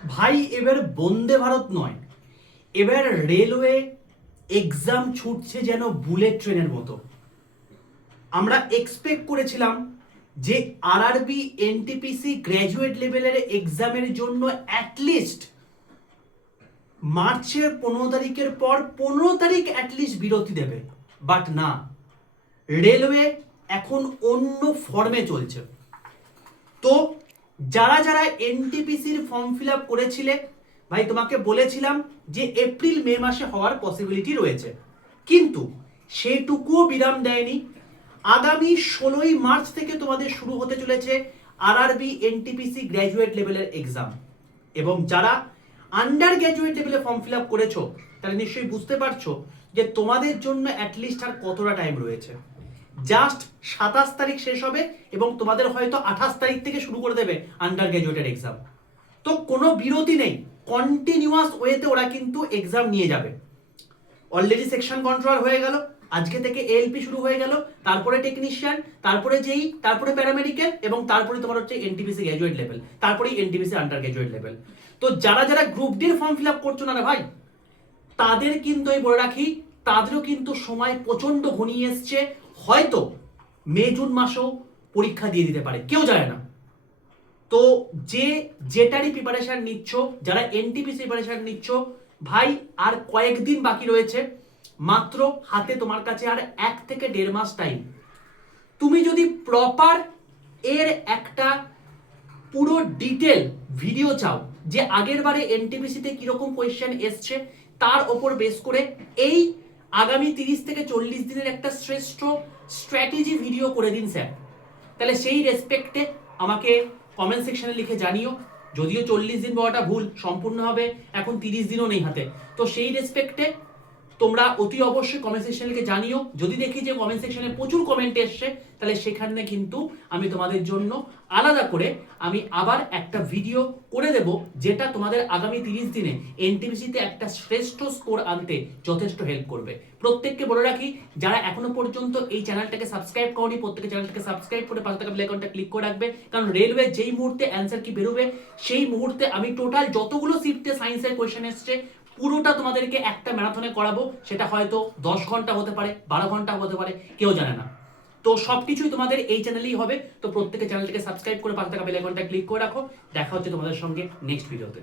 ভাই এবার বন্দে ভারত নয়, এবার রেলওয়ে এক্সাম ছুটছে যেন বুলেট ট্রেনের মতো। আমরা এক্সপেক্ট করেছিলাম যে আরআরবি এনটিপিসি গ্র্যাজুয়েট লেভেলের এক্সামের জন্য অ্যাটলিস্ট মার্চের 15 তারিখের পর 15 তারিখ অ্যাটলিস্ট বিরতি দেবে, বাট না, রেলওয়ে এখন অন্য ফর্মে চলছে। তো যারা যারা এনটিপিসির ফর্ম ফিল আপ করেছিলে, ভাই তোমাকে বলেছিলাম যে এপ্রিল মে মাসে হওয়ার পসিবিলিটি রয়েছে, কিন্তু সেটুকুও বিরাম দেয়নি। আগামী 16ই মার্চ থেকে তোমাদের শুরু হতে চলেছে আরআরবি এনটিপিসি গ্র্যাজুয়েট লেভেলের এক্সাম। এবং যারা আন্ডার গ্র্যাজুয়েট লেভেলে ফর্ম ফিল আপ করেছো তাহলে নিশ্চয়ই বুঝতে পারছো যে তোমাদের জন্য অ্যাটলিস্ট আর কতটা টাইম রয়েছে। জাস্ট 27 তারিখ শেষ হবে এবং তোমাদের হয়তো 28 তারিখ থেকে শুরু করে দেবে আন্ডার গ্র্যাজুয়েটের এক্সাম। তো কোনো বিরতি নেই, কন্টিনিউয়াস ওয়েতে ওরা কিন্তু এক্সাম নিয়ে যাবে। অলরেডি সেকশন কন্ট্রোল হয়ে গেল, আজকে থেকে এএলপি শুরু হয়ে গেল, তারপরে টেকনিশিয়ান, তারপরে জেই, তারপরে প্যারামেডিক্যাল, এবং তারপরে তোমার হচ্ছে এনটিপিসি গ্র্যাজুয়েট লেভেল, তারপরেই এনটিপিসি আন্ডার গ্র্যাজুয়েট লেভেল। তো যারা যারা গ্রুপ ডির ফর্ম ফিল আপ করছো না রে ভাই, তাদের কিন্তু আমি বলে রাখি, তাদেরও কিন্তু সময় প্রচন্ড ঘনিয়ে এসছে। হয়তো মে জুন মাসেও পরীক্ষা দিয়ে দিতে পারে, কেউ জানে না। তো যে যেটারই প্রিপারেশন নিচ্ছ, যারা এনটিপিসি প্রিপারেশন নিচ্ছ, ভাই আর কয়েকদিন বাকি রয়েছে, মাত্র হাতে তোমার কাছে আর 1 থেকে 1.5 মাস টাইম। তুমি যদি প্রপার এর একটা পুরো ডিটেল ভিডিও চাও যে আগের বারে এনটিপিসিতে কিরকম কোয়েশ্চেন এসছে, তার ওপর বেস করে এই আগামী 30 থেকে 40 দিনের একটা শ্রেষ্ঠ স্ট্র্যাটেজি ভিডিও করে দিন স্যার, তাহলে সেই রেসপেক্টে আমাকে কমেন্ট সেকশনে লিখে জানিও। যদিও 40 দিন বলাটা ভুল, সম্পূর্ণ হবে এখন 30 দিনও নেই হাতে। তো সেই রেসপেক্টে তোমরা অতি অবশ্যই কমেন্ট সেকশনে লিখে জানিও। যদি দেখি যে কমেন্ট সেকশনে প্রচুর কমেন্ট এসছে, তাহলে সেখানে কিন্তু আমি তোমাদের জন্য আলাদা করে আমি আবার একটা ভিডিও করে দেব, যেটা তোমাদের আগামী 30 দিনে এনটিপিসিতে একটা শ্রেষ্ঠ স্কোর আনতে যথেষ্ট হেল্প করবে। প্রত্যেককে বলে রাখি, যারা এখনো পর্যন্ত এই চ্যানেলটাকে সাবস্ক্রাইব করনি, প্রত্যেকে চ্যানেলটাকে সাবস্ক্রাইব করে পাশে থাকা বেল আইকনটা ক্লিক করে রাখবে। কারণ রেলওয়ে যেই মুহূর্তে অ্যান্সার কি বেরোবে, সেই মুহূর্তে আমি টোটাল যতগুলো শিফটে সায়েন্সের কোয়েশ্চেন এসছে পুরোটা তোমাদেরকে একটা ম্যারাথনে করাবো। সেটা হয়তো 10 ঘন্টা হতে পারে, 12 ঘন্টা হতে পারে, কেউ জানে না। তো সবকিছুই তোমাদের এই চ্যানেলেই হবে। তো প্রত্যেকে চ্যানেলটাকে সাবস্ক্রাইব করে পাশে থাকা বেল আইকনটা ক্লিক করে রাখো। দেখা হচ্ছে তোমাদের সঙ্গে নেক্সট ভিডিওতে।